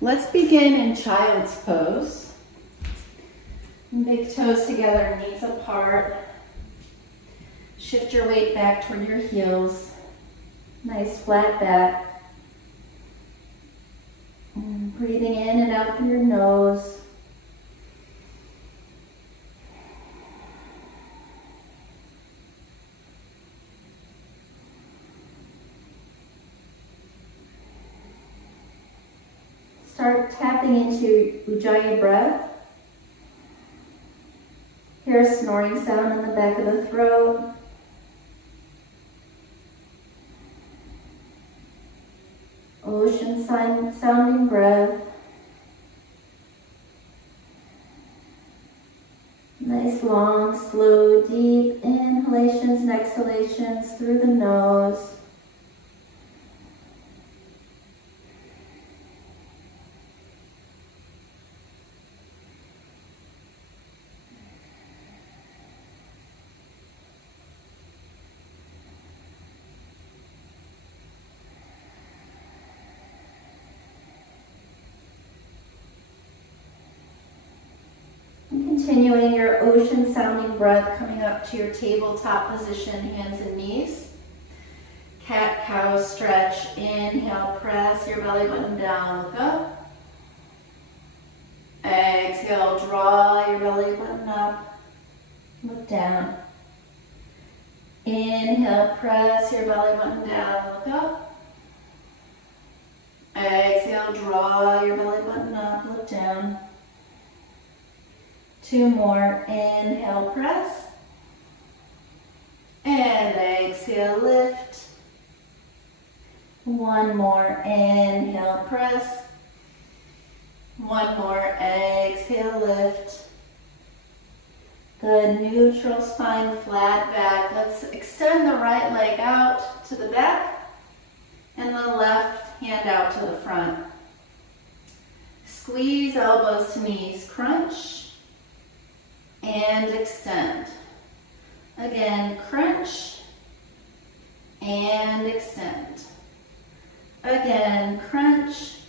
Let's begin in child's pose. Big toes together, knees apart. Shift your weight back toward your heels. Nice flat back. And breathing in and out through your nose. Start tapping into Ujjayi breath. Hear a snoring sound in the back of the throat. Ocean sounding breath. Nice, long, slow, deep inhalations and exhalations through the nose. Continuing your ocean sounding breath, coming up to your tabletop position, hands and knees. Cat cow stretch. Inhale, press your belly button down, look up. Exhale, draw your belly button up, look down. Inhale, press your belly button down, look up. Exhale, draw your belly button up, look down. 2 more. Inhale, press. And exhale, lift. 1 more. Inhale, press. 1 more. Exhale, lift. Good. Neutral spine, flat back. Let's extend the right leg out to the back and the left hand out to the front. Squeeze elbows to knees. Crunch. And extend. Again, crunch and extend. Again, crunch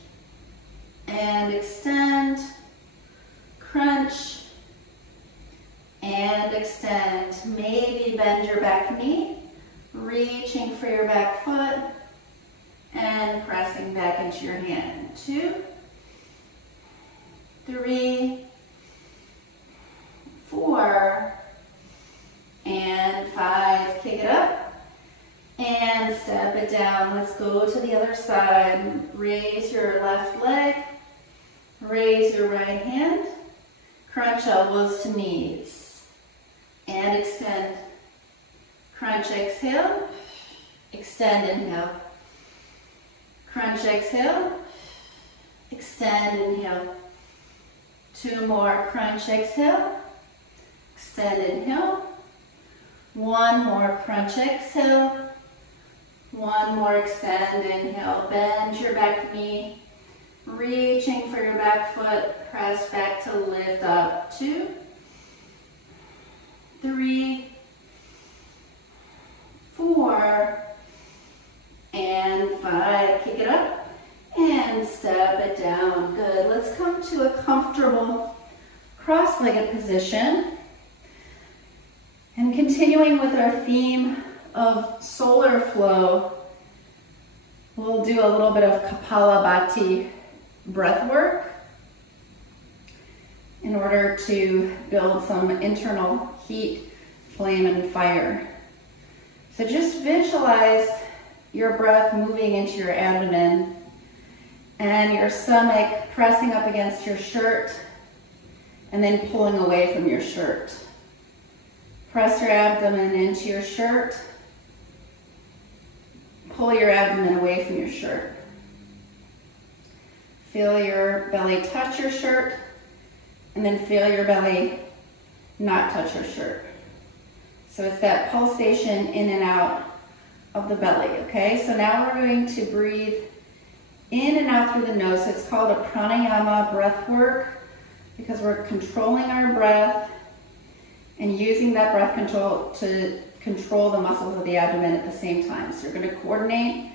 and extend. Crunch and extend. Maybe bend your back knee, reaching for your back foot and pressing back into your hand. 2, 3, 4, and 5. Kick it up and step it down. Let's go to the other side. Raise your left leg, raise your right hand, crunch elbows to knees, and extend. Crunch, exhale, extend, inhale. Crunch, exhale, extend, inhale. 2 more. Crunch, exhale. Extend, inhale. 1 more, crunch, exhale. 1 more, extend, inhale. Bend your back knee, reaching for your back foot. Press back to lift up. 2, 3, 4, and 5. Kick it up and step it down. Good. Let's come to a comfortable cross-legged position. And continuing with our theme of solar flow, we'll do a little bit of Kapalabhati breath work in order to build some internal heat, flame, and fire. So just visualize your breath moving into your abdomen and your stomach pressing up against your shirt and then pulling away from your shirt. Press your abdomen into your shirt. Pull your abdomen away from your shirt. Feel your belly touch your shirt, and then feel your belly not touch your shirt. So it's that pulsation in and out of the belly, okay? So now we're going to breathe in and out through the nose. So it's called a pranayama breath work because we're controlling our breath and using that breath control to control the muscles of the abdomen at the same time. So you're going to coordinate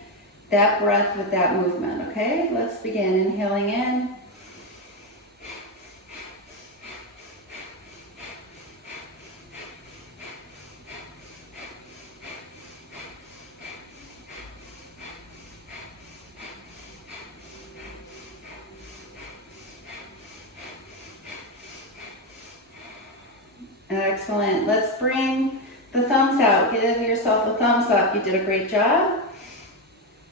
that breath with that movement, okay? Let's begin. Inhaling in. Excellent. Let's bring the thumbs out. Give yourself a thumbs up. You did a great job.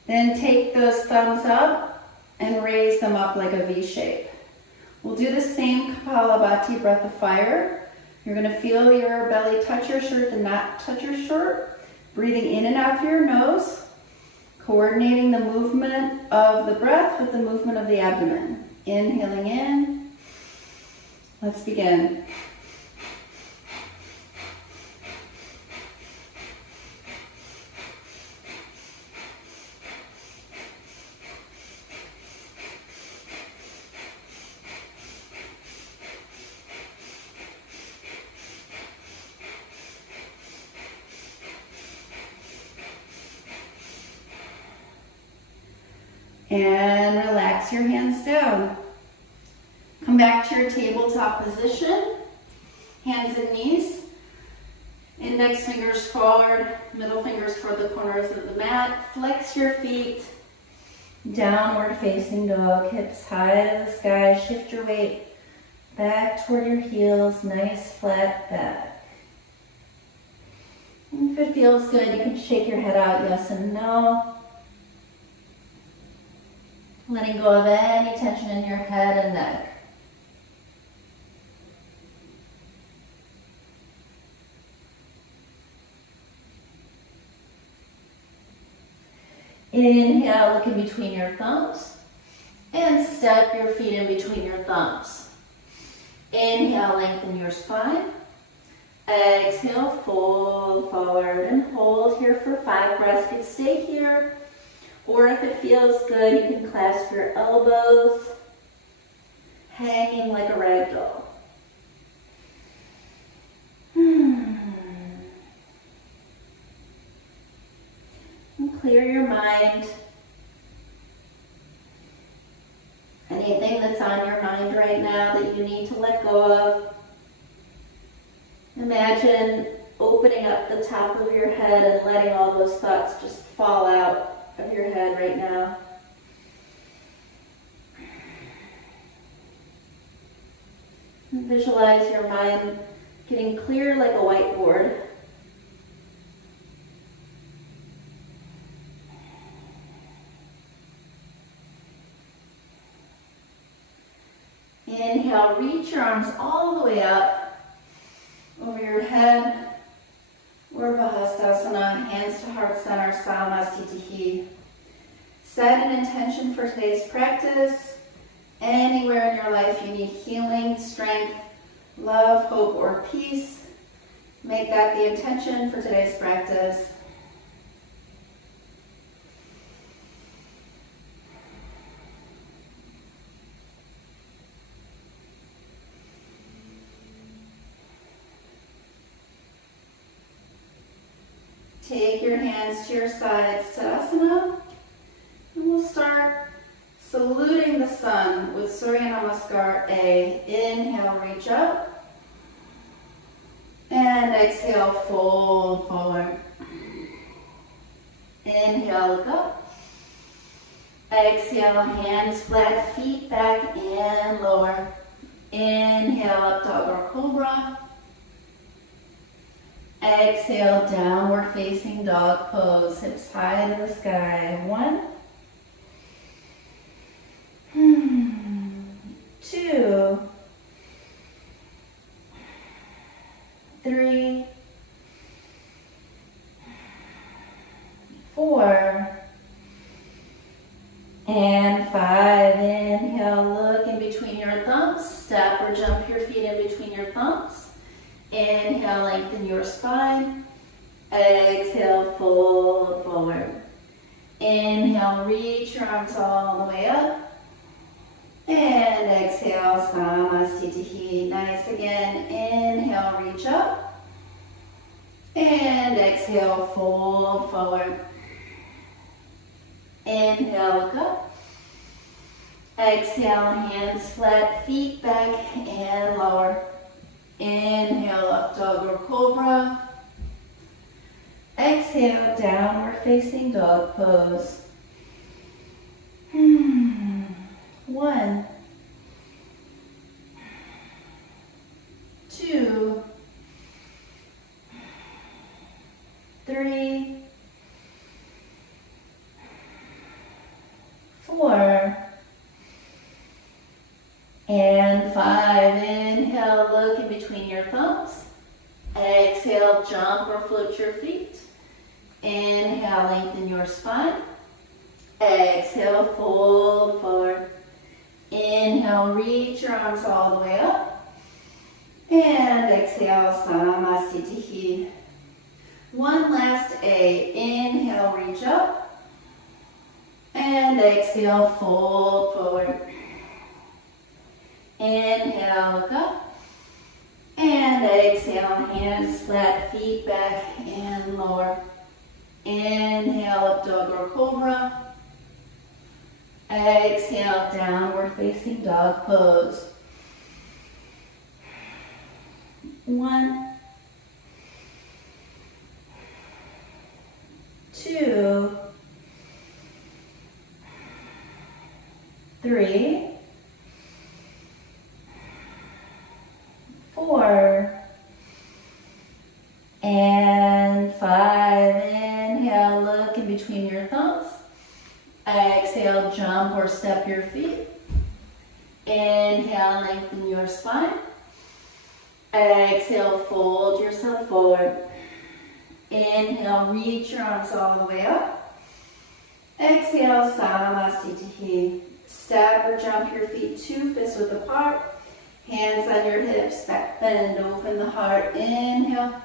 Then take those thumbs up and raise them up like a V shape. We'll do the same Kapalabhati breath of fire. You're going to feel your belly touch your shirt and not touch your shirt. Breathing in and out through your nose. Coordinating the movement of the breath with the movement of the abdomen. Inhaling in. Let's begin. And relax your hands down. Come back to your tabletop position. Hands and knees. Index fingers forward, middle fingers toward the corners of the mat. Flex your feet. Downward facing dog, hips high to the sky. Shift your weight back toward your heels. Nice flat back. And if it feels good, you can shake your head out yes and no. Letting go of any tension in your head and neck. Inhale, look in between your thumbs. And step your feet in between your thumbs. Inhale, lengthen your spine. Exhale, fold forward and hold here for 5 breaths. You can stay here. Or if it feels good, you can clasp your elbows, hanging like a rag doll. And clear your mind. Anything that's on your mind right now that you need to let go of. Imagine opening up the top of your head and letting all those thoughts just fall out of your head right now. And visualize your mind getting clear like a whiteboard. Inhale, reach your arms all the way up over your head. Urdhva hands to heart center, Samasthiti. Set an intention for today's practice. Anywhere in your life you need healing, strength, love, hope, or peace, make that the intention for today's practice. Take your hands to your sides, Tadasana, and we'll start saluting the sun with Surya Namaskara A. Inhale, reach up, and exhale, fold forward. Inhale, look up. Exhale, hands flat, feet back and lower. Inhale, up dog or cobra. Exhale, downward facing dog pose, hips high to the sky. 1, 2, 3, 4, and 5. Inhale, look in between your thumbs. Step or jump your feet in between your thumbs. Inhale, lengthen your spine. Exhale, fold forward. Inhale, reach your arms all the way up. And exhale, Samasthiti. Nice again. Inhale, reach up. And exhale, fold forward. Inhale, look up. Exhale, hands flat, feet back and lower. Inhale, up dog or cobra. Exhale, downward facing dog pose. 1, 2, 3, 4, and 5. Inhale, look in between your thumbs. Exhale, jump or float your feet. Inhale, lengthen your spine. Exhale, fold forward. Inhale, reach your arms all the way up. And exhale, Samastitihi. One last A. Inhale, reach up. And exhale, fold forward. Inhale, look up. And exhale, hands flat, feet back and lower. Inhale, up dog or cobra. Exhale, downward facing dog pose. 1, 2, 3, 4, and 5. Inhale, look in between your thumbs. Exhale, jump or step your feet. Inhale, lengthen your spine. Exhale, fold yourself forward. Inhale, reach your arms all the way up. Exhale, Samastitihi. Step or jump your feet 2 fists width apart. Hands on your hips, back bend, open the heart. Inhale.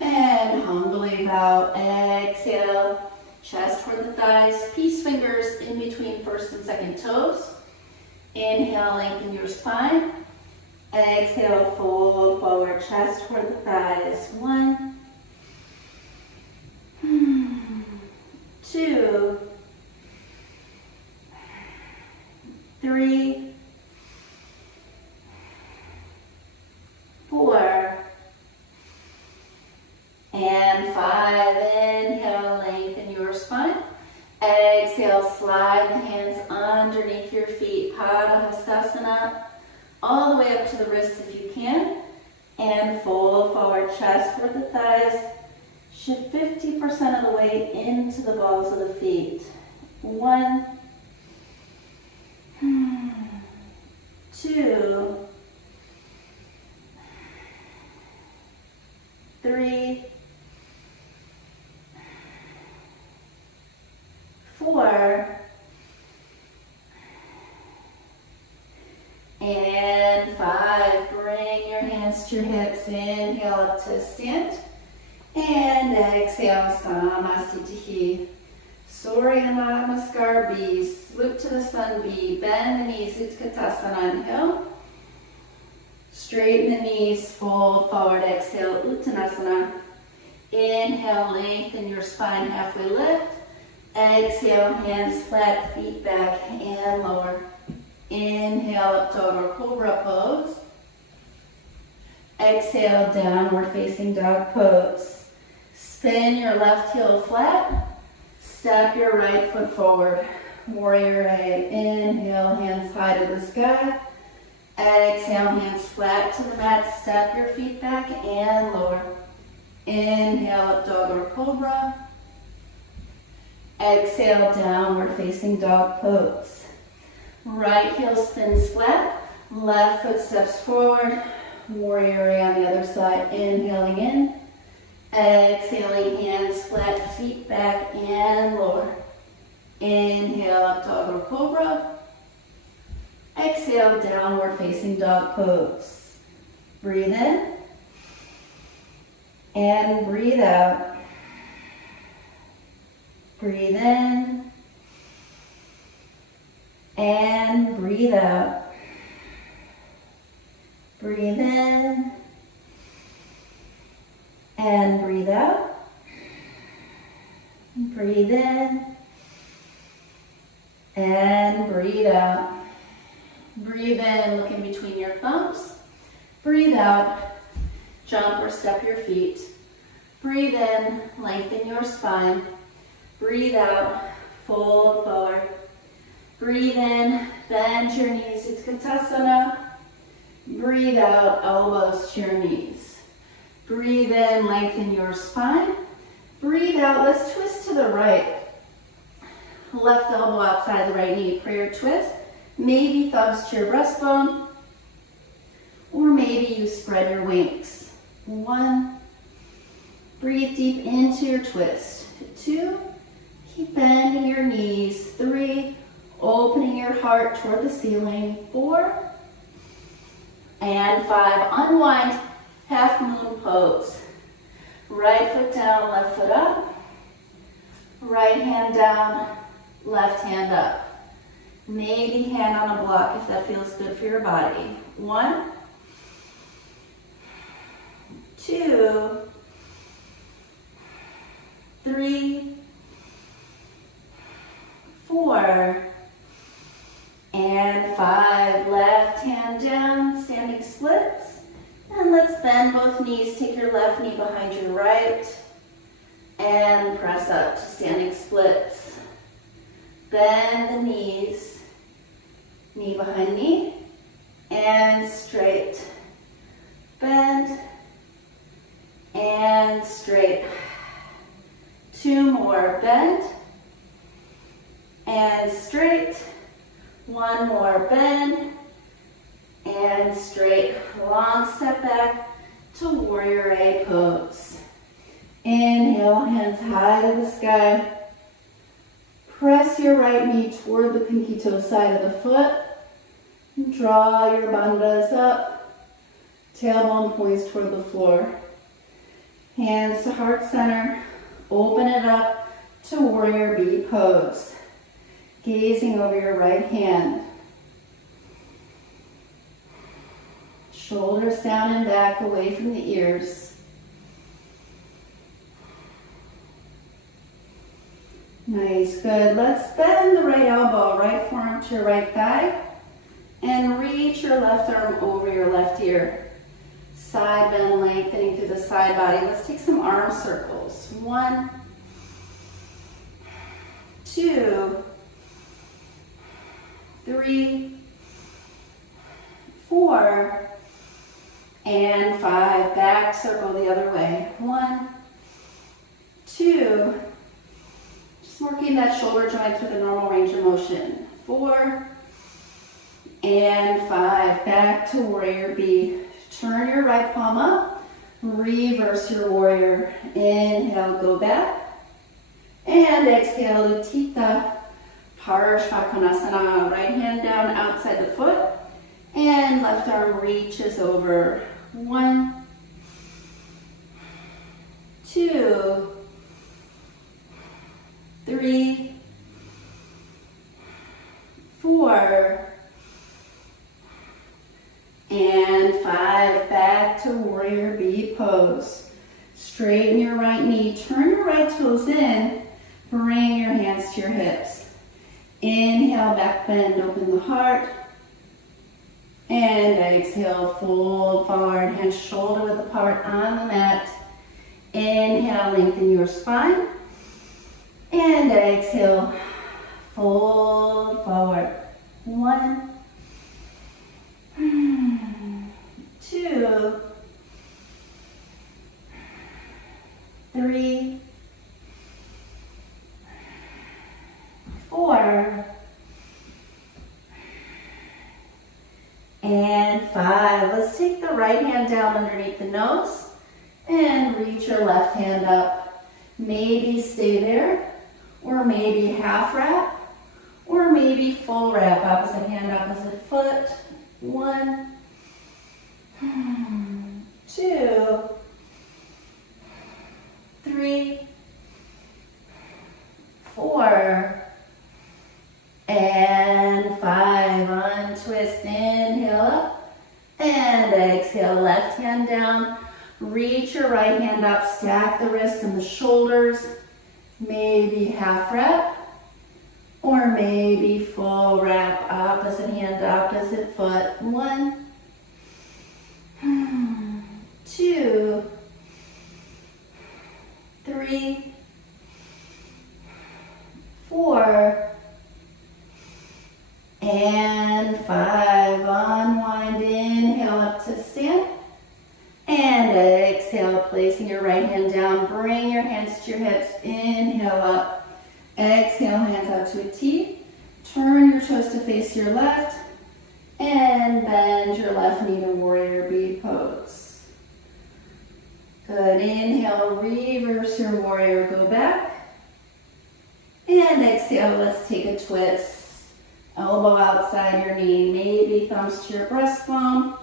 And humbly bow. Exhale. Chest toward the thighs. Peace fingers in between first and second toes. Inhale, lengthen your spine. Exhale, fold forward. Chest toward the thighs. 1, 2, 3, 4, and 5. Inhale, lengthen your spine. Exhale, slide the hands underneath your feet. Pada Hastasana. All the way up to the wrists if you can. And fold forward, chest toward the thighs. Shift 50% of the way into the balls of the feet. 1, 2, 3, 4, and 5. Bring your hands to your hips. Inhale up to stand. And exhale, Samastitihi. Surya Namaskara A B. Salute to the sun B. Bend the knees, Utkatasana. Inhale. Straighten the knees, fold forward. Exhale, Uttanasana. Inhale, lengthen your spine, halfway lift. Exhale, hands flat, feet back and lower. Inhale, up dog or cobra pose. Exhale, downward facing dog pose. Spin your left heel flat. Step your right foot forward. Warrior A. Inhale, hands high to the sky. Exhale, hands flat to the mat. Step your feet back and lower. Inhale, up dog or cobra. Exhale, downward facing dog pose. Right heel spins flat. Left foot steps forward. Warrior A on the other side. Inhaling in. Exhaling, hands flat, feet back and lower. Inhale, up dog or cobra. Exhale, downward facing dog pose. Breathe in. And breathe out. Breathe in. And breathe out. Breathe in. And breathe out. Breathe in. And breathe out. Breathe in, look in between your thumbs. Breathe out, jump or step your feet. Breathe in, lengthen your spine. Breathe out, fold forward. Breathe in, bend your knees, Utkatasana. Breathe out, elbows to your knees. Breathe in, lengthen your spine. Breathe out, let's twist to the right. Left elbow outside the right knee, prayer twist. Maybe thumbs to your breastbone. Or maybe you spread your wings. 1. Breathe deep into your twist. 2. Keep bending your knees. 3. Opening your heart toward the ceiling. 4. And 5. Unwind, half moon pose. Right foot down, left foot up. Right hand down, left hand up. Maybe hand on a block if that feels good for your body. 1, 2, 3, 4, and 5. Left hand down, standing splits. And let's bend both knees. Take your left knee behind your right and press up to standing splits. Bend the knees, knee behind knee, and straight. Bend and straight. 2 more. Bend and straight. 1 more. Bend and straight. Long step back to warrior A pose. Inhale, hands high to the sky. Press your right knee toward the pinky toe side of the foot. Draw your bandhas up. Tailbone points toward the floor. Hands to heart center. Open it up to warrior B pose. Gazing over your right hand. Shoulders down and back, away from the ears. Nice, good. Let's bend the right elbow, right forearm to your right thigh, and reach your left arm over your left ear. Side bend, lengthening through the side body. Let's take some arm circles. 1, 2, 3, 4, and 5. Back circle the other way. 1, 2, just working that shoulder joint through the normal range of motion. 4, and 5. Back to warrior B. Turn your right palm up. Reverse your warrior. Inhale, go back. And exhale, Utthita Parshvakonasana. Right hand down outside the foot. And left arm reaches over. 1, 2, 3, 4, and 5. Back to warrior B pose. Straighten your right knee, turn your right toes in, bring your hands to your hips. Inhale, back bend, open the heart. And exhale, fold forward, hands shoulder width apart on the mat. Inhale, lengthen your spine. And exhale, fold forward. 1, 2, 3, 4, and 5. Let's take the right hand down underneath the nose and reach your left hand up. Maybe stay there, or maybe half wrap, or maybe full wrap. Opposite hand, opposite foot. 1, 2, 3, 4, and 5. Untwist, inhale up, and exhale, left hand down. Reach your right hand up, stack the wrists and the shoulders. Maybe half wrap, Or maybe full wrap, opposite hand, opposite foot. 1, 2, 3, 4, and 5. Unwind, inhale up to stand. And exhale, placing your right hand down. Bring your hands to your hips. Inhale up. Exhale, hands out to a T. Turn your toes to face your left. And bend your left knee to warrior B pose. Good. Inhale, reverse your warrior, go back. And exhale, let's take a twist. Elbow outside your knee. Maybe thumbs to your breastbone.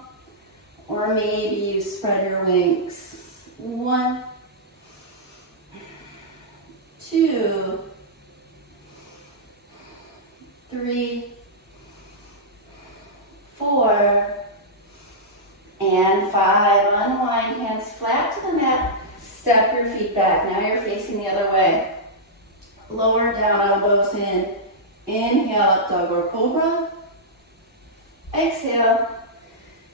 Or maybe you spread your wings. 1, 2, 3, 4, and 5. Unwind, hands flat to the mat. Step your feet back. Now you're facing the other way. Lower down, elbows in. Inhale up, dog or cobra. Exhale,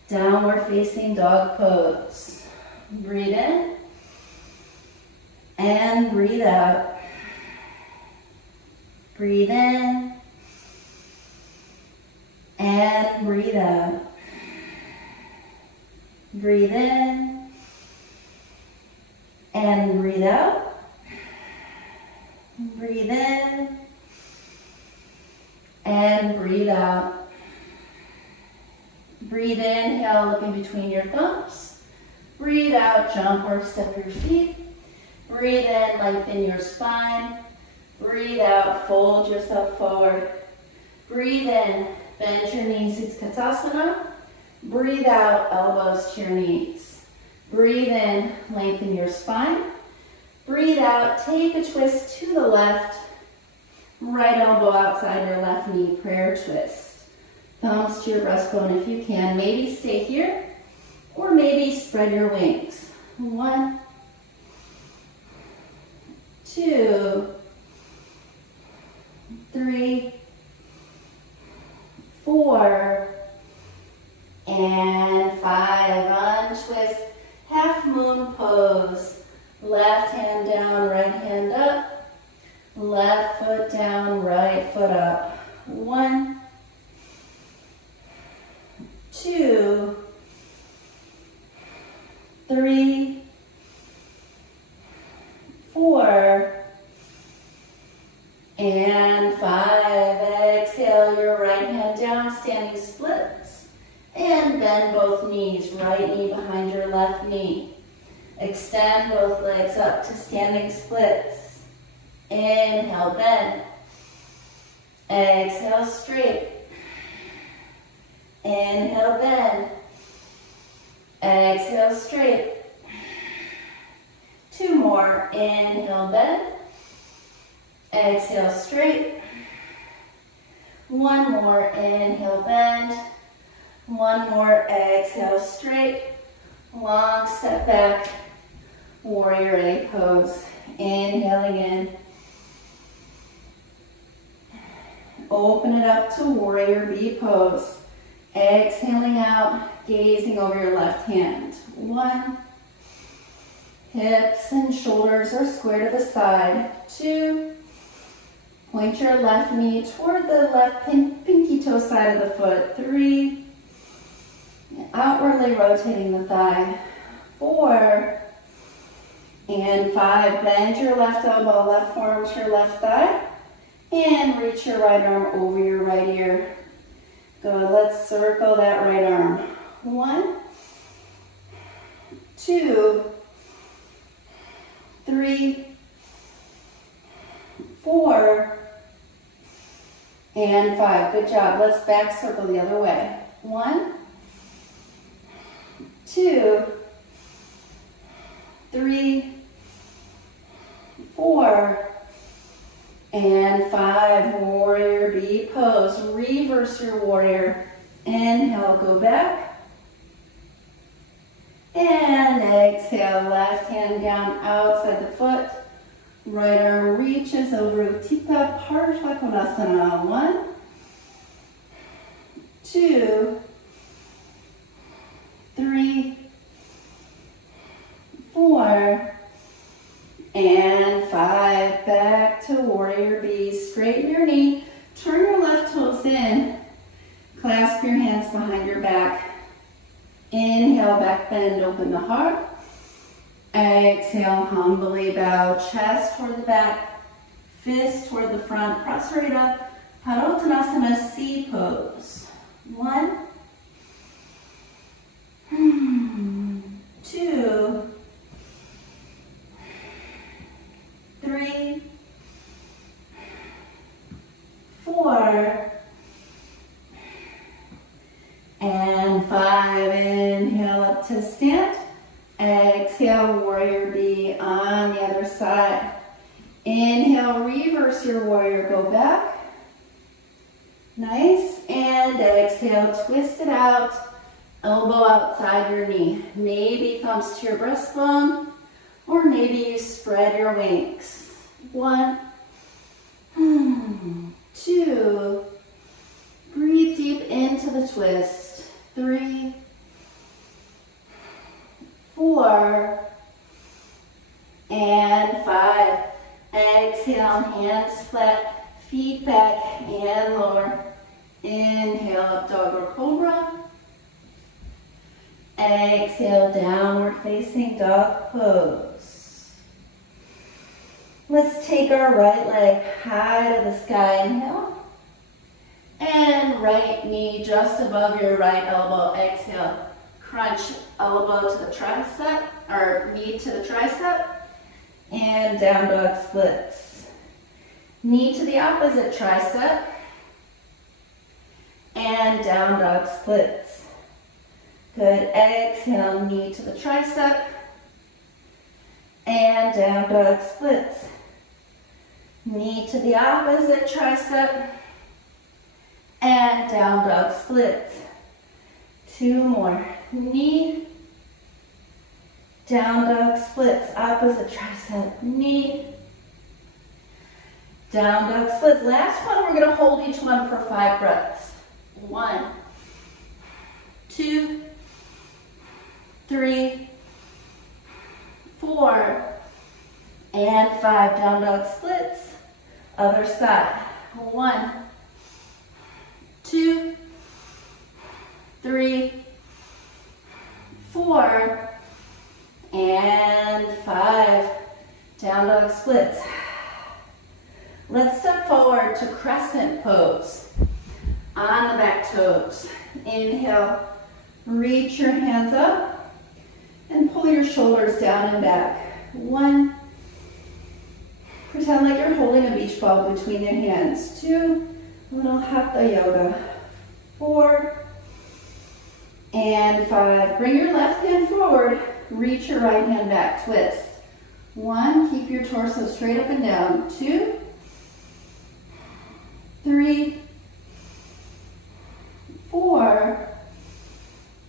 downward facing dog pose. Breathe in and breathe out. Breathe in and breathe out. Breathe in and breathe out. Breathe in and breathe out. Breathe in, inhale, look in between your thumbs. Breathe out, jump or step your feet. Breathe in, lengthen your spine. Breathe out, fold yourself forward. Breathe in, bend your knees, it's Utkatasana. Breathe out, elbows to your knees. Breathe in, lengthen your spine. Breathe out, take a twist to the left. Right elbow outside your left knee, prayer twist. Thumbs to your breastbone if you can. Maybe stay here, or maybe spread your wings. 1, 2, 3, 4, and 5. Untwist, half moon pose. Left hand down, right hand up. Left foot down, right foot up. 1, 2, 3, 4, and 5. Exhale your right hand down, standing splits. And bend both knees, right knee behind your left knee. Extend both legs up to standing splits. Inhale, bend. Exhale, straight. Inhale, bend. Exhale, straight. 2 more. Inhale, bend. Exhale, straight. 1 more. Inhale, bend. 1 more. Exhale, straight. Long step back. Warrior A pose. Inhaling in. Open it up to warrior B pose. Exhaling out, gazing over your left hand. 1. Hips and shoulders are square to the side. 2. Point your left knee toward the left pinky toe side of the foot. 3. Outwardly rotating the thigh. 4. And 5. Bend your left elbow, left forearm to your left thigh. And reach your right arm over your right ear. Good. Let's circle that right arm. 1, 2, 3, 4, and 5. Good job. Let's back circle the other way. 1, 2, 3, 4, and 5. Warrior B pose. Reverse your warrior. Inhale, go back. And exhale, left hand down outside the foot. Right arm reaches over Utthita Partha Konasana. 1, 2, 3, 4, and 5. Back to Warrior B. Straighten your knee. Turn your left toes in. Clasp your hands behind your back. Inhale, back bend, open the heart. Exhale, humbly bow, chest toward the back, fist toward the front. Prasarita Padottanasana C pose. 1, 2, 3, 4, and 5. Inhale up to stand. Exhale, Warrior B on the other side. Inhale, reverse your warrior, go back. Nice. And exhale, twist it out. Elbow outside your knee. Maybe thumbs to your breastbone, or maybe you spread your wings. 1, 2, breathe deep into the twist. 3, 4, and 5. Exhale, hands flat, feet back and lower. Inhale, up dog or cobra. Exhale, downward facing dog pose. Let's take our right leg high to the sky. Inhale. And right knee just above your right elbow. Exhale. Crunch elbow to the tricep, or knee to the tricep, and down dog splits. Knee to the opposite tricep, and down dog splits. Good. Exhale, knee to the tricep, and down dog splits. Knee to the opposite tricep, and down dog splits. 2 more. Knee, down dog splits, opposite tricep, knee, down dog splits. Last one, we're going to hold each one for 5 breaths. 1, 2, 3, 4, and 5. Down dog splits, other side. 1, 2, 3, 4, and 5. Down dog splits. Let's step forward to crescent pose. On the back toes. Inhale, reach your hands up and pull your shoulders down and back. 1, pretend like you're holding a beach ball between your hands. 2, little hatha yoga. 4, and 5. Bring your left hand forward, reach your right hand back, twist. 1, keep your torso straight up and down. 2, 3, 4,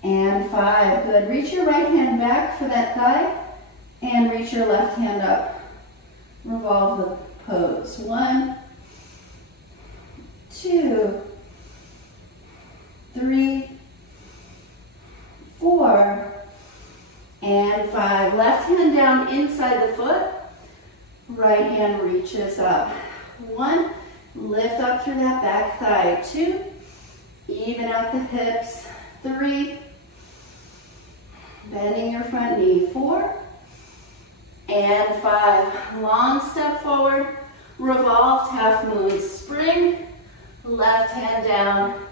and 5. Good. Reach your right hand back for that thigh, and reach your left hand up. Revolve the pose. 1, 2, 3, 4, and 5. Left hand down inside the foot. Right hand reaches up. 1, lift up through that back thigh. 2, even out the hips. 3, bending your front knee. 4, and 5. Long step forward, revolved half moon. Spring, left hand down,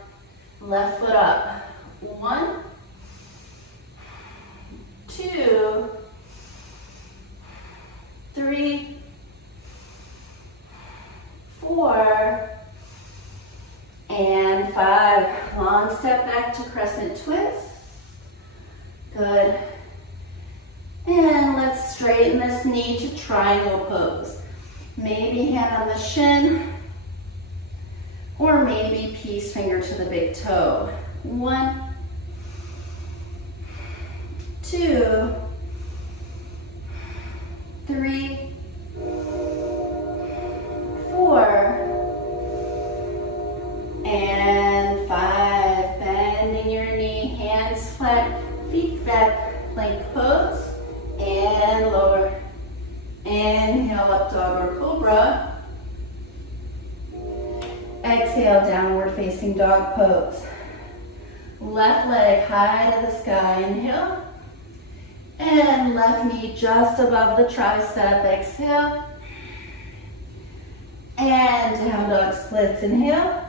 left foot up. 1, 2, 3, 4, and 5. Long step back to crescent twist. Good. And let's straighten this knee to triangle pose. Maybe hand on the shin, or maybe peace finger to the big toe. 1, 2, 3, dog or cobra. Exhale, downward facing dog pose. Left leg high to the sky, inhale. And left knee just above the tricep, exhale. And down dog splits, inhale.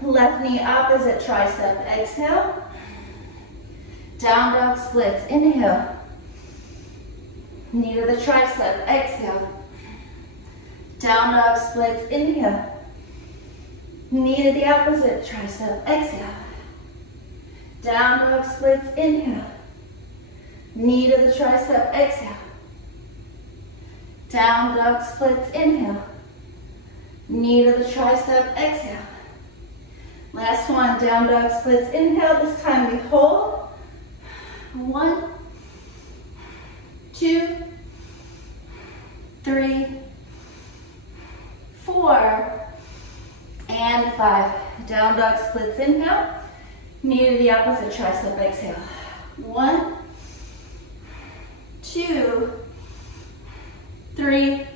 Left knee opposite tricep, exhale. Down dog splits, inhale. Knee to the tricep, exhale. Down dog splits, inhale. Knee to the opposite tricep, exhale. Down dog splits, inhale. Knee to the tricep, exhale. Down dog splits, inhale. Knee to the tricep, exhale. Last one, down dog splits, inhale. This time we hold. 1, 2, 3, 4, and 5. Down dog splits, inhale. Knee to the opposite tricep, exhale. 1, 2, 3,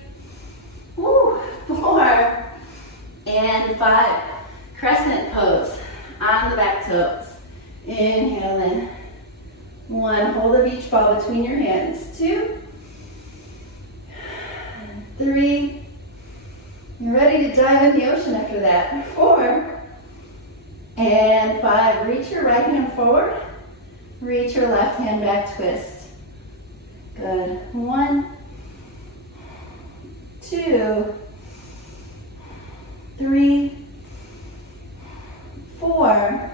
4, and 5. Crescent pose on the back toes. Inhale in. 1, hold the beach ball between your hands. 2, 3. You're ready to dive in the ocean after that. 4, and 5. Reach your right hand forward. Reach your left hand back, twist. Good. 1, 2, 3, 4,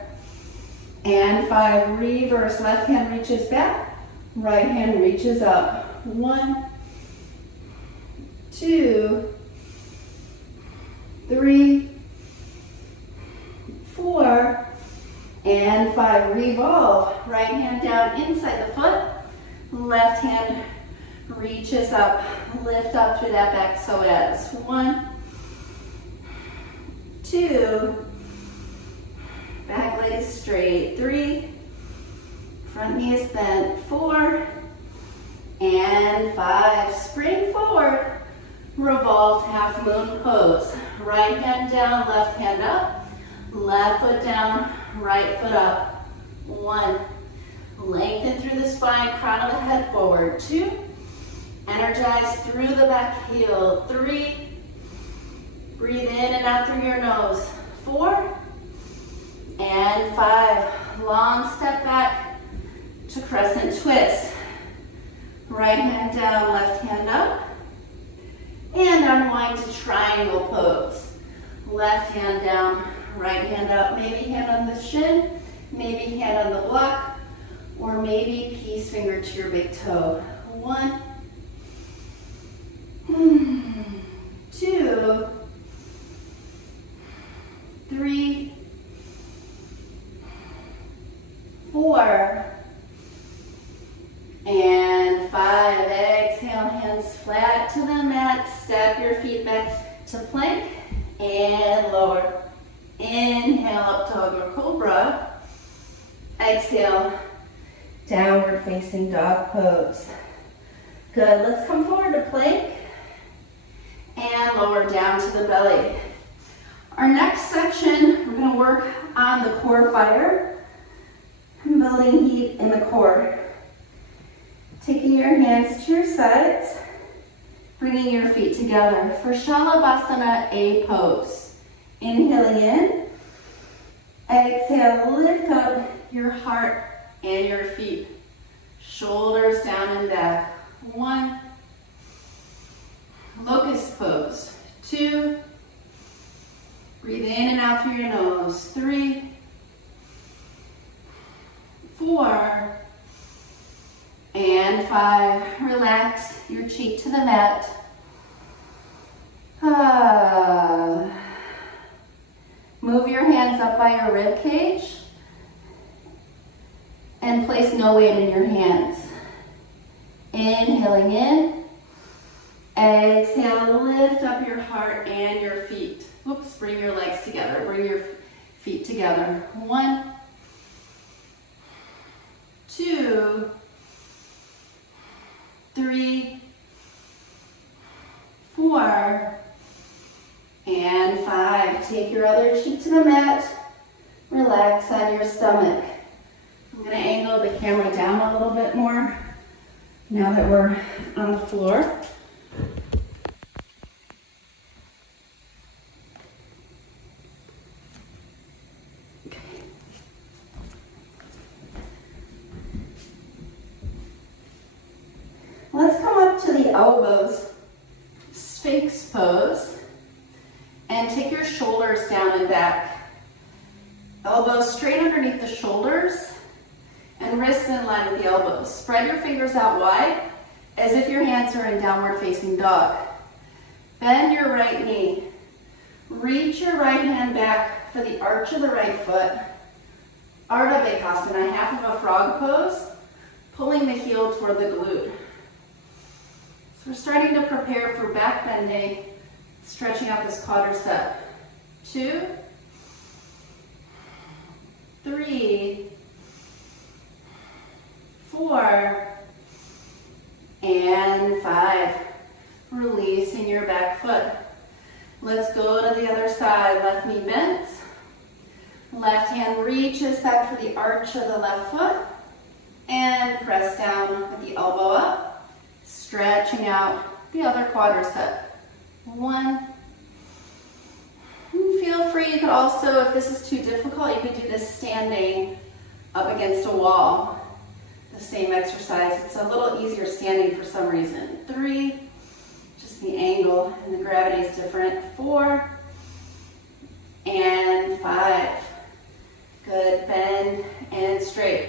and 5. Reverse. Left hand reaches back. Right hand reaches up. 1, 2, 3, 4, and 5. Revolve. Right hand down inside the foot. Left hand reaches up. Lift up through that back psoas. 1, 2, back leg is straight. 3, front knee is bent. 4, and 5. Spring forward. Revolved half moon pose. Right hand down, left hand up. Left foot down, right foot up. 1. Lengthen through the spine, crown of the head forward. 2. Energize through the back heel. 3. Breathe in and out through your nose. 4. And 5. Long step back to crescent twist. Right hand down, left hand up. And unwind to triangle pose. Left hand down, right hand up. Maybe hand on the shin, maybe hand on the block, or maybe peace finger to your big toe. 1, 2, 3, 4, and 5. Exhale, hands flat to the mat. Step your feet back to plank and lower. Inhale, up dog or cobra. Exhale, downward facing dog pose. Good, let's come forward to plank and lower down to the belly. Our next section, we're going to work on the core fire, building heat in the core. Taking your hands to your sides, bringing your feet together for Salutations A pose. Inhaling in, exhale, lift up your heart and your feet. Shoulders down and back. 1, locust pose. 2, breathe in and out through your nose. 3, 4, and 5. Relax your cheek to the mat. Move your hands up by your rib cage and place no weight in your hands. Inhaling in. Exhale, lift up your heart and your feet. Oops, bring your legs together. Bring your feet together. 1, 2, 3, 4, and 5. Take your other cheek to the mat. Relax on your stomach. I'm going to angle the camera down a little bit more now that we're on the floor. Let's come up to the elbows, Sphinx pose, and take your shoulders down and back. Elbows straight underneath the shoulders and wrists in line with the elbows. Spread your fingers out wide as if your hands are in downward facing dog. Bend your right knee. Reach your right hand back for the arch of the right foot. Ardha Bakasana, half of a frog pose, pulling the heel toward the glute. So we're starting to prepare for back bending, stretching out this quadricep. 2, 3, 4, and 5. Releasing your back foot. Let's go to the other side. Left knee bent. Left hand reaches back for the arch of the left foot. And press down with the elbow up. Stretching out the other quadricep. 1. Feel free, you could also, if this is too difficult, you could do this standing up against a wall. The same exercise. It's a little easier standing for some reason. 3, just the angle and the gravity is different. 4, and 5. Good, bend and straight.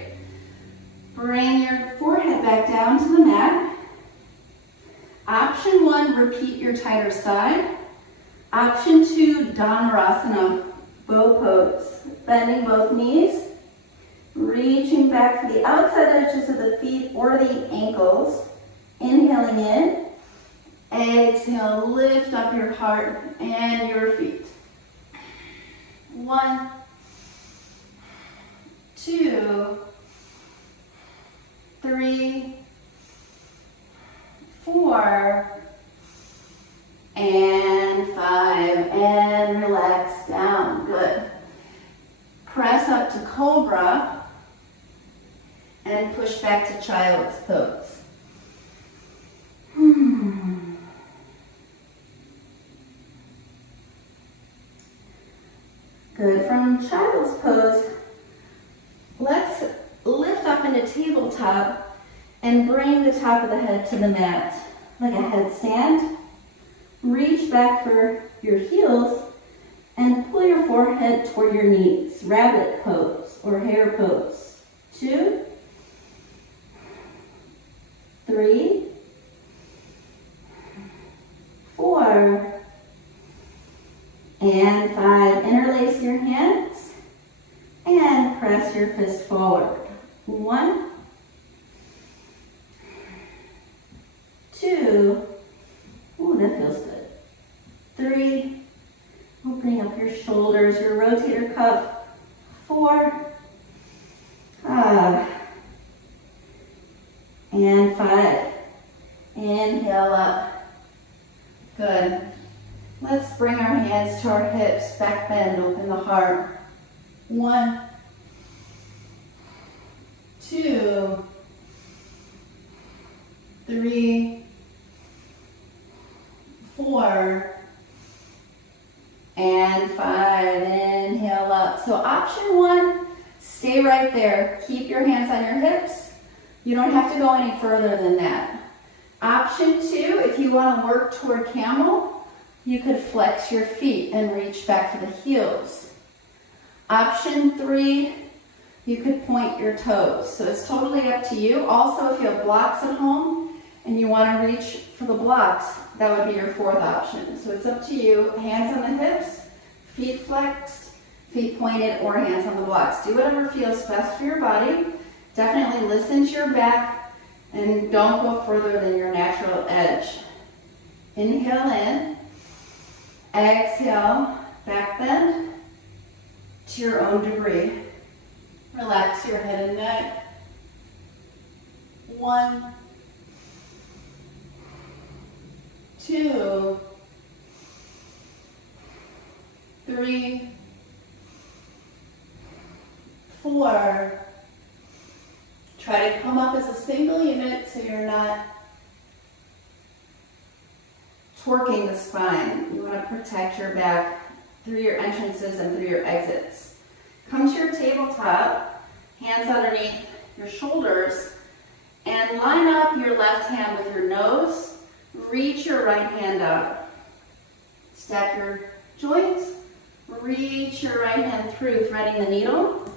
Bring your forehead back down to the mat. Option 1, repeat your tighter side. Option 2, Dhanurasana, bow pose. Bending both knees, reaching back for the outside edges of the feet or the ankles. Inhaling in. Exhale, lift up your heart and your feet. 1, 2, 3, 4, and 5, and relax down. Good. Press up to Cobra and push back to Child's Pose. Good. From Child's Pose, let's lift up into tabletop and bring the top of the head to the mat, like a headstand. Reach back for your heels and pull your forehead toward your knees. Rabbit pose or hare pose. 2, 3, 4, and 5. Interlace your hands and press your fist forward. 1, 2, ooh, that feels good. 3, opening up your shoulders, your rotator cuff. 4, and 5. Inhale up. Good. Let's bring our hands to our hips, back bend, open the heart. 1, 2, 3, 4, and 5. Inhale up. So option 1, stay right there. Keep your hands on your hips. You don't have to go any further than that. Option 2, if you want to work toward camel, you could flex your feet and reach back to the heels. Option 3, you could point your toes. So it's totally up to you. Also, if you have blocks at home and you want to reach for the blocks, that would be your 4th option. So it's up to you. Hands on the hips, feet flexed, feet pointed, or hands on the blocks. Do whatever feels best for your body. Definitely listen to your back and don't go further than your natural edge. Inhale in. Exhale, back bend to your own degree. Relax your head and neck. 1, 2, 3, 4. Try to come up as a single unit so you're not torquing the spine. You want to protect your back through your entrances and through your exits. Come to your tabletop, hands underneath your shoulders, and line up your left hand with your nose. Reach your right hand out. Stack your joints. Reach your right hand through, threading the needle.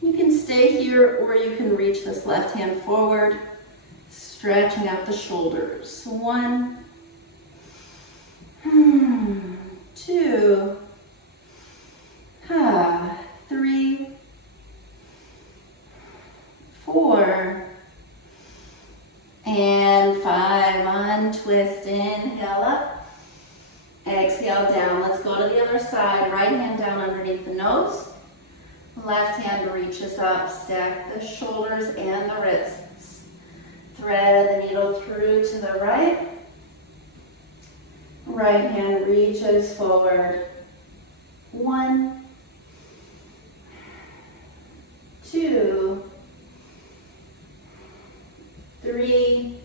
You can stay here or you can reach this left hand forward, stretching out the shoulders. 1, 2, 3, 4, and 5. Untwist, inhale up, exhale down. Let's go to the other side. Right hand down underneath the nose. Left hand reaches up, stack the shoulders and the wrists. Thread the needle through to the right. Right hand reaches forward. 1, 2, 3,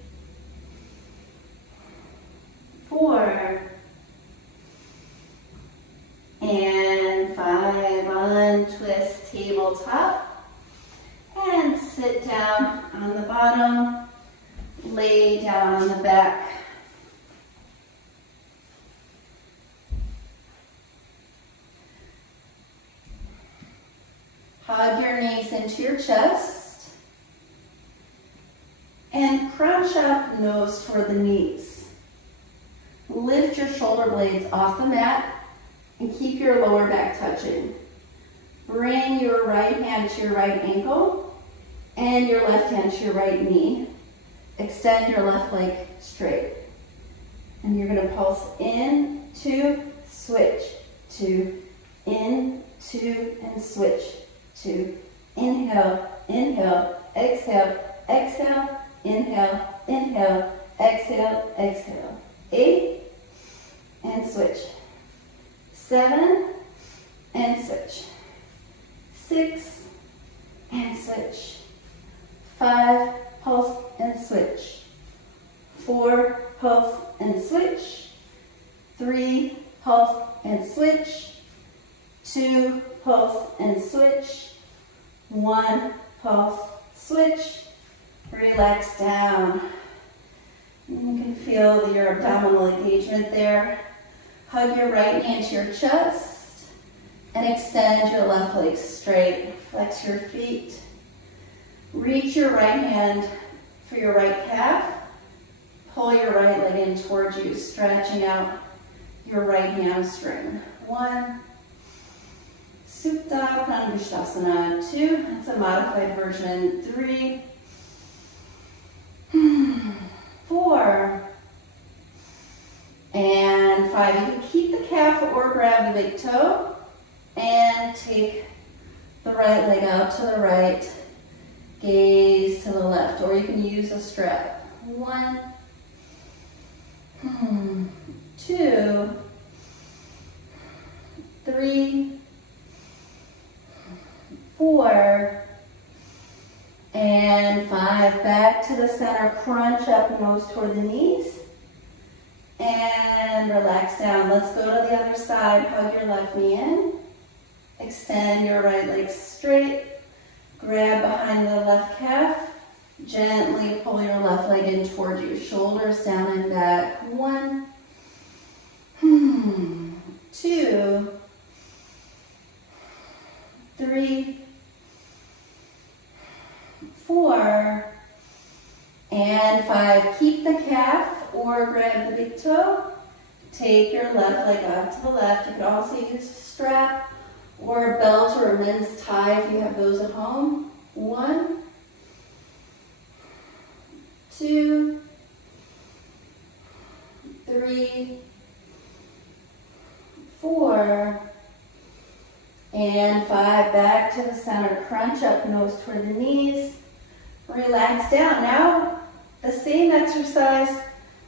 4, and 5. Untwist, tabletop, and sit down on the bottom. Lay down on the back. Hug your knees into your chest and crunch up, nose toward the knees. Lift your shoulder blades off the mat and keep your lower back touching. Bring your right hand to your right ankle and your left hand to your right knee. Extend your left leg straight. And you're going to pulse in, 2, switch, 2, in, 2, and switch, 2. Inhale, inhale, exhale, exhale, inhale, inhale, exhale, exhale. 8, and switch. 7, and switch. 6, and switch. 5, pulse and switch. 4, pulse and switch. 3, pulse and switch. 2, pulse and switch. 1, pulse, switch. Relax down. You can feel your abdominal engagement there. Hug your right knee into your chest and extend your left leg straight. Flex your feet. Reach your right hand for your right calf. Pull your right leg in towards you, stretching out your right hamstring. 1. Supta Pranavishtasana. 2. That's a modified version. 3. 4. And 5. You can keep the calf or grab the big toe and take the right leg out to the right. Gaze to the left, or you can use a strap. 1, 2, 3, 4, and 5. Back to the center, crunch up, nose toward the knees, and relax down. Let's go to the other side. Hug your left knee in, extend your right leg straight. Grab behind the left calf. Gently pull your left leg in toward you. Shoulders down and back. 1, 2, 3, 4, and 5. Keep the calf or grab the big toe. Take your left leg out to the left. You can also use a strap or a belt or a men's tie if you have those at home. 1, 2, 3, 4, and 5. Back to the center. Crunch up, nose toward the knees. Relax down. Now, the same exercise,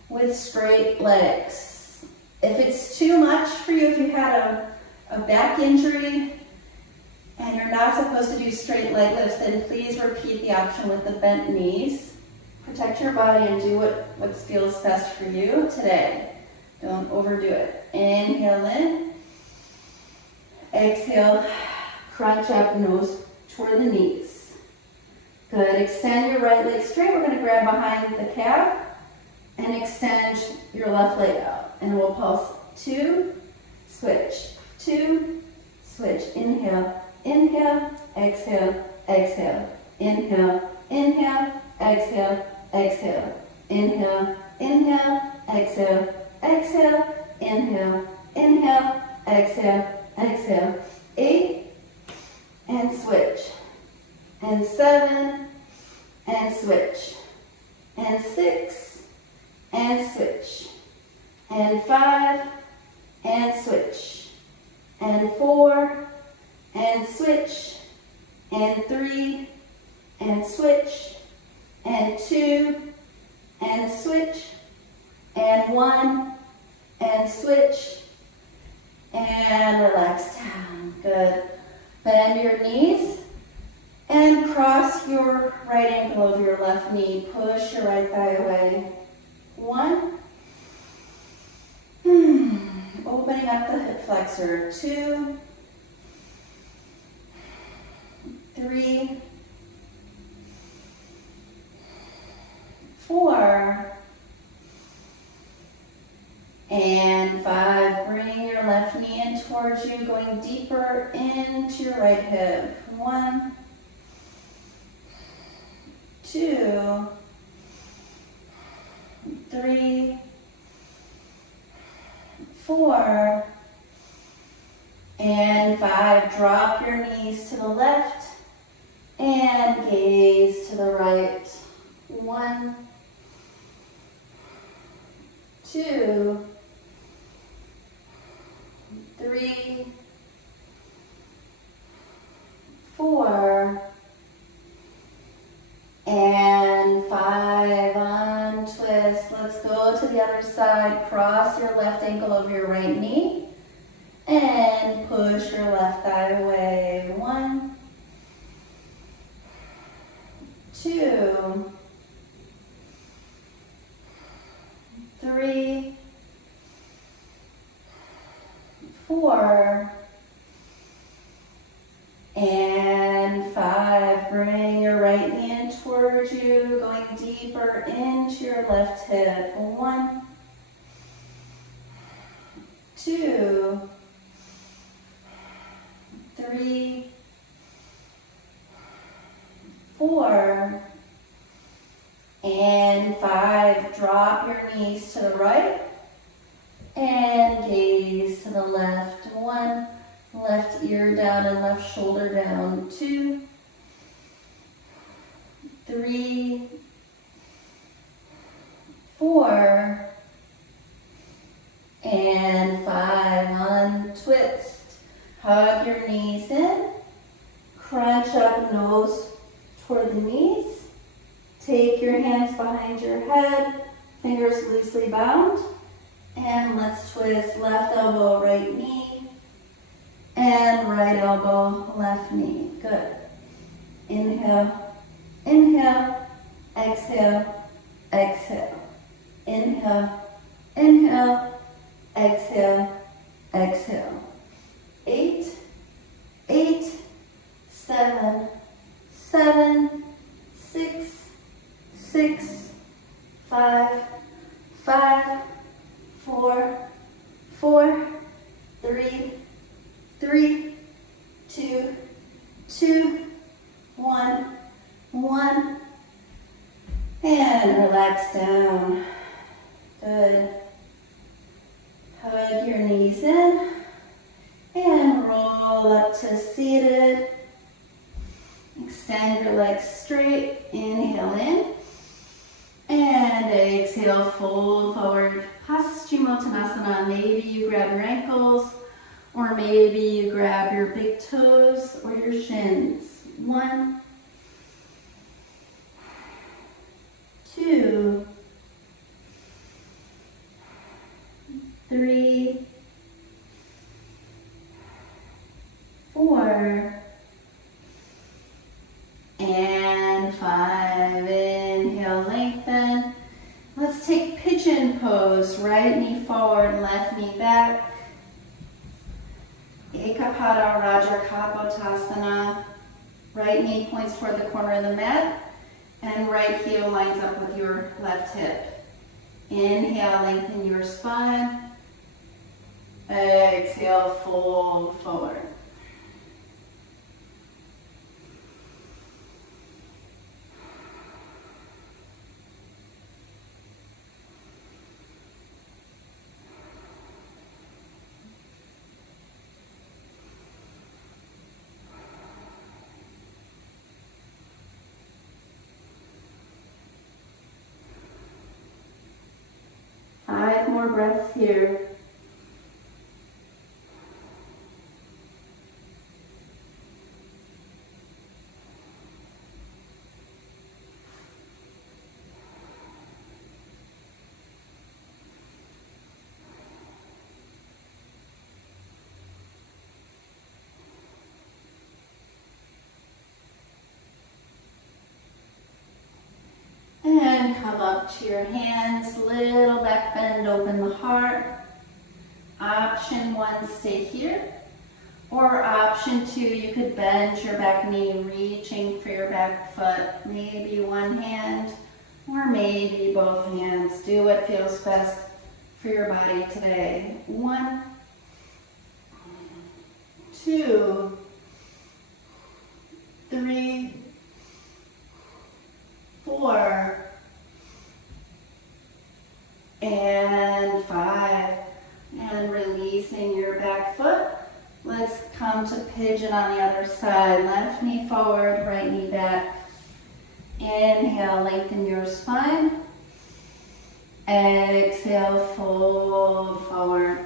with straight legs. If it's too much for you, if you had a back injury and you're not supposed to do straight leg lifts, then please repeat the option with the bent knees. Protect your body and do what feels best for you today. Don't overdo it. Inhale in. Exhale, crunch up, nose toward the knees. Good. Extend your right leg straight. We're going to grab behind the calf and extend your left leg out. And we'll pulse 2, switch, 2, switch. Inhale, inhale, exhale, exhale. Inhale, inhale, exhale, exhale. Inhale, inhale, exhale, exhale. Inhale, inhale, exhale, exhale. 8, and switch. And 7, and switch. And 6, and switch. And 5, and switch. And 4, and switch. And 3, and switch. And 2, and switch. And 1, and switch. And relax down. Good. Bend your knees and cross your right ankle over your left knee. Push your right thigh away. 1. Opening up the hip flexor. 2, 3, 4, and 5. Bring your left knee in towards you, going deeper into your right hip. 1, 2, 3, 4, and 5. Drop your knees to the left and gaze to the right. 1, 2, 3, 4, and 5. Untwist. Let's go to the other side. Cross your left ankle over your right knee and push your left thigh away. 1, 2, 3, 4, and 5. Bring your right knee in towards you, going deeper into your left hip. 1, 2, 3, 4, and 5. Drop your knees to the right and gaze to the left. 1, left ear down and left shoulder down. 2, 3, 4, and 5. Untwist. Hug your knees in. Crunch up, nose toward the knees. Take your hands behind your head, fingers loosely bound. And let's twist left elbow, right knee. And right elbow, left knee. Good. Inhale, inhale, exhale, exhale. Inhale, inhale, exhale, exhale. 8, 8, 7, 7, 6, 6, 5, 5, 4, 4, 3, 3, 2, 2, 1, 1, and relax down. Good. Hug your knees in and roll up to seated. Extend your legs straight. Inhale in and exhale, fold forward. Paschimottanasana. Maybe you grab your ankles, or maybe you grab your big toes or your shins. 1, 2, 3, 4, and 5. Inhale, lengthen. Let's take pigeon pose. Right knee forward, left knee back. Ekapada Raja Kapotasana. Right knee points toward the corner of the mat. And right heel lines up with your left hip. Inhale, lengthen your spine. Exhale, fold forward. Five more breaths here. And come up to your hands, little back bend, open the heart. Option 1, stay here. Or option 2, you could bend your back knee, reaching for your back foot. Maybe one hand, or maybe both hands. Do what feels best for your body today. 1, 2, 3, 4, and 5. And releasing your back foot. Let's come to pigeon on the other side. Left knee forward, right knee back. Inhale, lengthen your spine. Exhale, fold forward.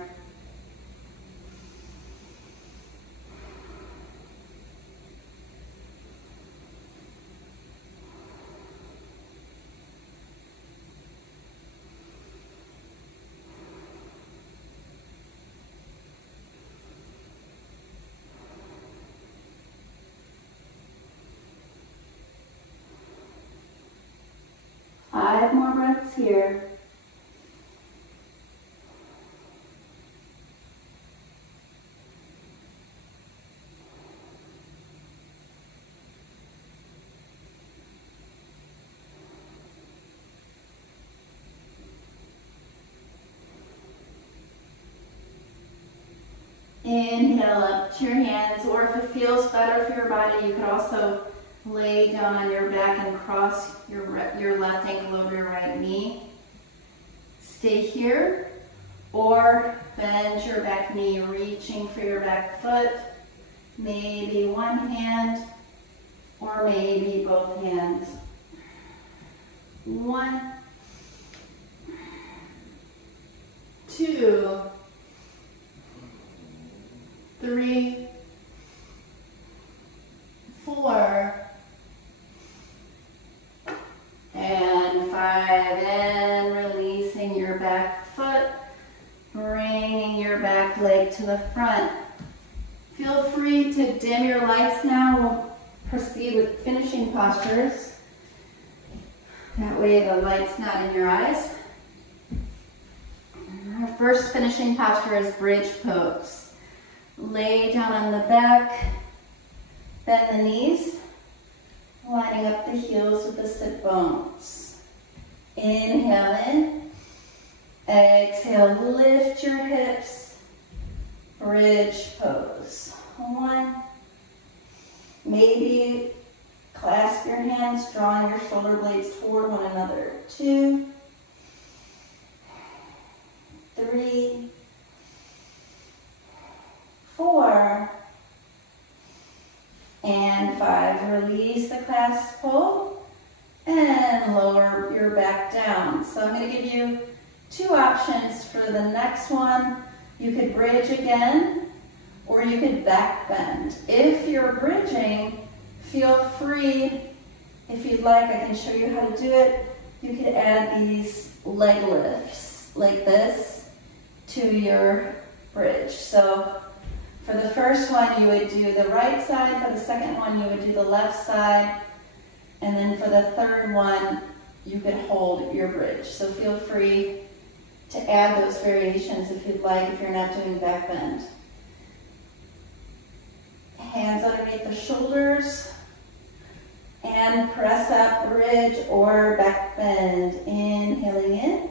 Five more breaths here. Inhale up to your hands, or if it feels better for your body, you could also lay down on your back and cross your left ankle over your right knee. Stay here, or bend your back knee, reaching for your back foot. Maybe one hand, or maybe both hands. 1, 2, 3, 4, and 5. And releasing your back foot, bringing your back leg to the front. Feel free to dim your lights now. We'll proceed with finishing postures. That way the light's not in your eyes. Our first finishing posture is bridge pose. Lay down on the back, bend the knees, lining up the heels with the sit bones. Inhale in, exhale, lift your hips, bridge pose. 1, maybe clasp your hands, drawing your shoulder blades toward one another. 2, 3, 4, and 5. Release the clasp pull and lower your back down. So I'm going to give you 2 options for the next one. You could bridge again, or you could back bend. If you're bridging, feel free, if you'd like, I can show you how to do it. You could add these leg lifts like this to your bridge. So for the first one, you would do the right side. For the second one, you would do the left side. And then for the third one, you could hold your bridge. So feel free to add those variations if you'd like, if you're not doing back bend. Hands underneath the shoulders. And press up, bridge or back bend. Inhaling in.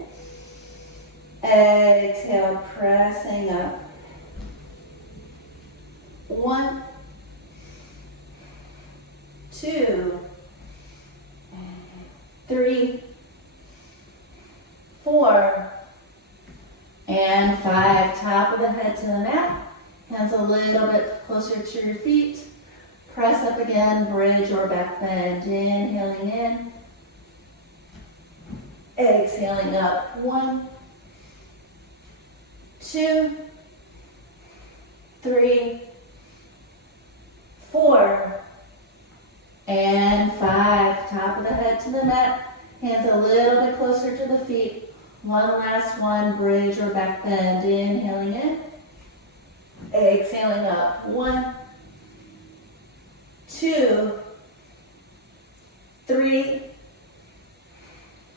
Exhale, pressing up. 1, 2, 3, 4, and 5. Top of the head to the mat. Hands a little bit closer to your feet. Press up again, bridge or back bend. Inhaling in. Exhaling up. 1, 2, 3, 4, and 5. Top of the head to the mat. Hands a little bit closer to the feet. One last one, bridge or back bend. Inhaling in. Exhaling up. 1, 2, 3,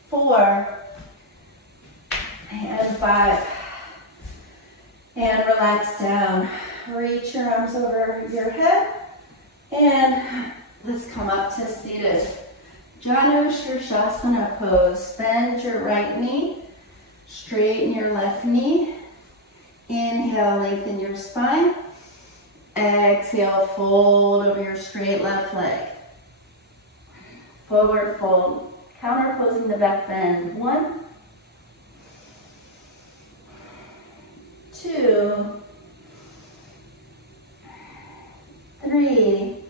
4, and 5. And relax down. Reach your arms over your head. And let's come up to seated Janushirshasana pose. Bend your right knee. Straighten your left knee. Inhale, lengthen your spine. Exhale, fold over your straight left leg. Forward fold. Counterposing the back bend. 1, 2, 3,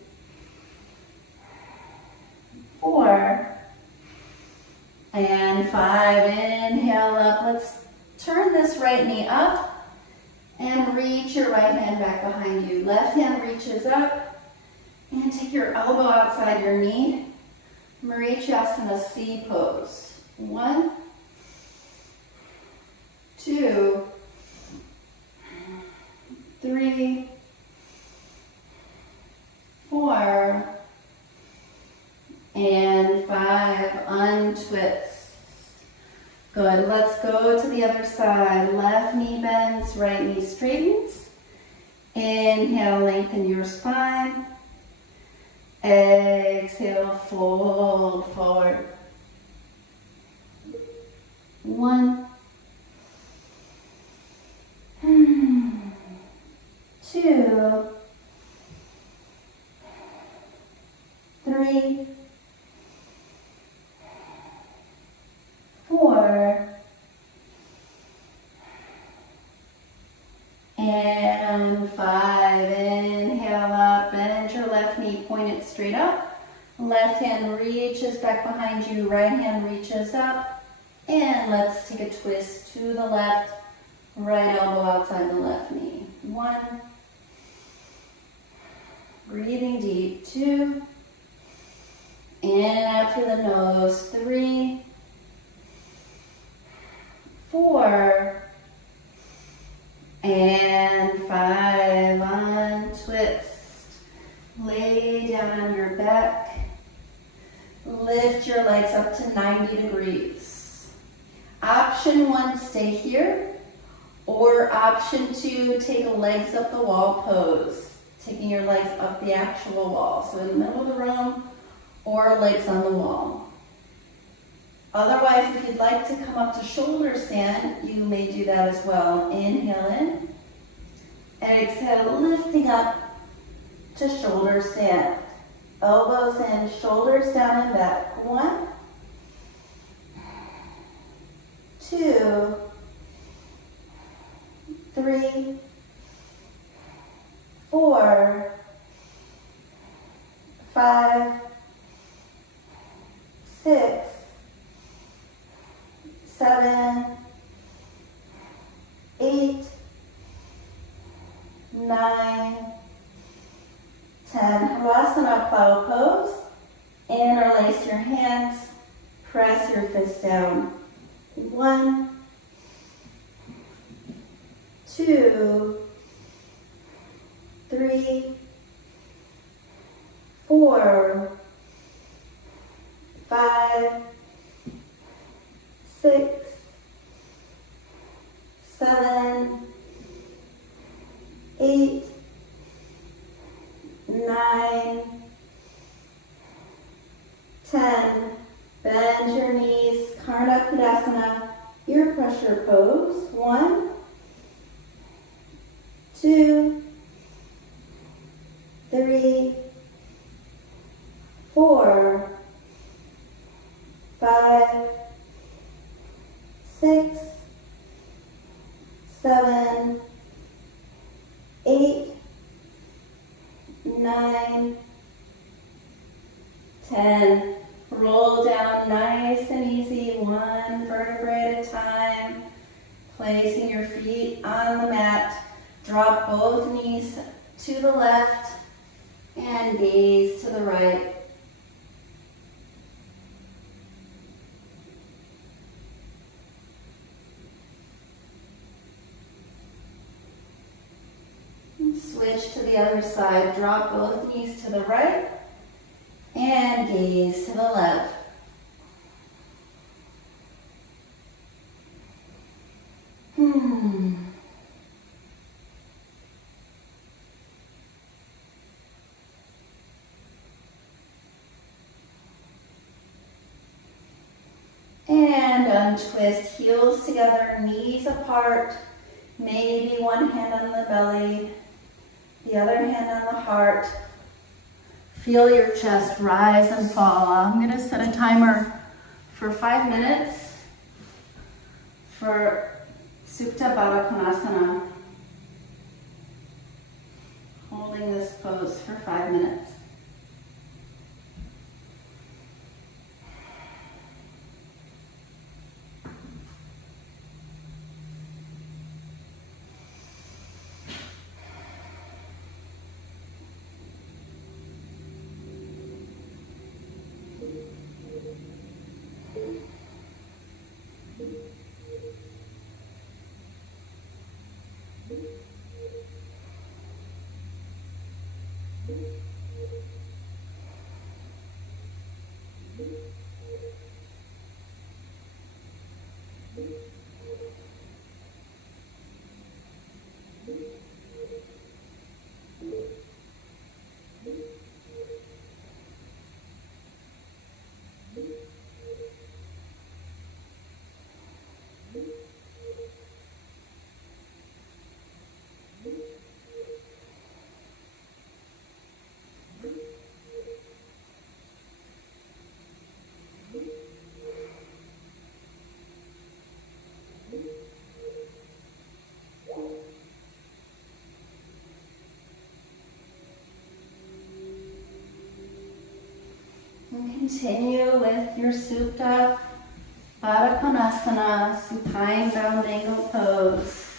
4, and 5. Inhale up. Let's turn this right knee up and reach your right hand back behind you. Left hand reaches up and take your elbow outside your knee. Marichyasana C pose. 1, 2, 3, 4, and 5. Untwist. Good. Let's go to the other side. Left knee bends, right knee straightens. Inhale, lengthen your spine. Exhale, fold forward. 1, 2, 3, 4, and 5. Inhale up, bend your left knee, point it straight up. Left hand reaches back behind you, right hand reaches up. And let's take a twist to the left, right elbow outside the left knee. 1, breathing deep. 2, in and out through the nose. 3, 4, and 5. Untwist. Lay down on your back. Lift your legs up to 90 degrees. Option 1, stay here. Or option 2, take a legs up the wall pose. Taking your legs up the actual wall. So in the middle of the room or legs on the wall. Otherwise, if you'd like to come up to shoulder stand, you may do that as well. Inhale in. Exhale, lifting up to shoulder stand. Elbows in, shoulders down and back. 1, 2, 3, 4, 5, 6, 7, 8, 9, 10. Halasana plow pose. Interlace your hands. Press your fists down. 1, 2, 3, 4, 5, 6, 7, 8, 9, 10. Bend your knees, Karna Pudasana, ear pressure pose. 1, 2, 3, 4, 5, 6, 7, 8, 9, 10. Roll down nice and easy, one vertebrae at a time. Placing your feet on the mat. Drop both knees to the left and gaze to the right. And switch to the other side. Drop both knees to the right and gaze to the left. And untwist, heels together, knees apart, maybe one hand on the belly, the other hand on the heart. Feel your chest rise and fall. I'm going to set a timer for 5 minutes for Supta Baddha Konasana. Holding this pose for 5 minutes. And continue with your Supta Baddha Konasana, supine bound angle pose.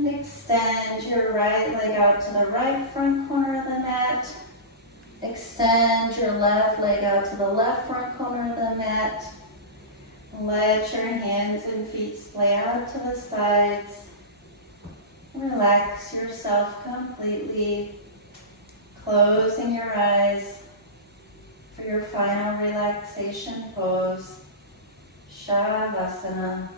And extend your right leg out to the right front corner of the mat. Extend your left leg out to the left front corner of the mat. Let your hands and feet splay out to the sides. Relax yourself completely, closing your eyes for your final relaxation pose, Shavasana.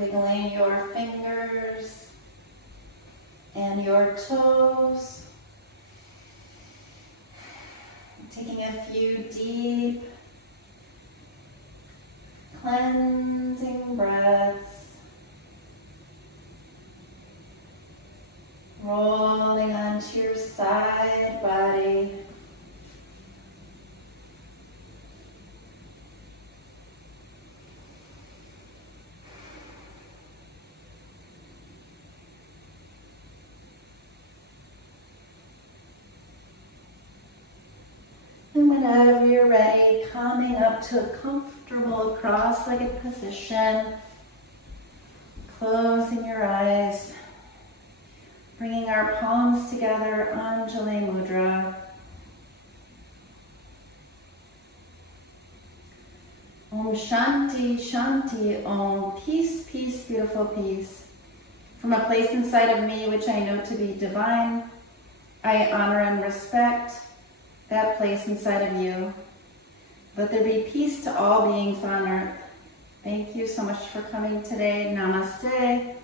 Wiggling your fingers and your toes. Taking a few deep, cleansing breaths. Rolling onto your side body. And whenever you're ready, coming up to a comfortable cross-legged position, closing your eyes, bringing our palms together, Anjali Mudra. Om Shanti, Shanti, Om. Peace, peace, beautiful peace. From a place inside of me which I know to be divine, I honor and respect that place inside of you. Let there be peace to all beings on earth. Thank you so much for coming today. Namaste.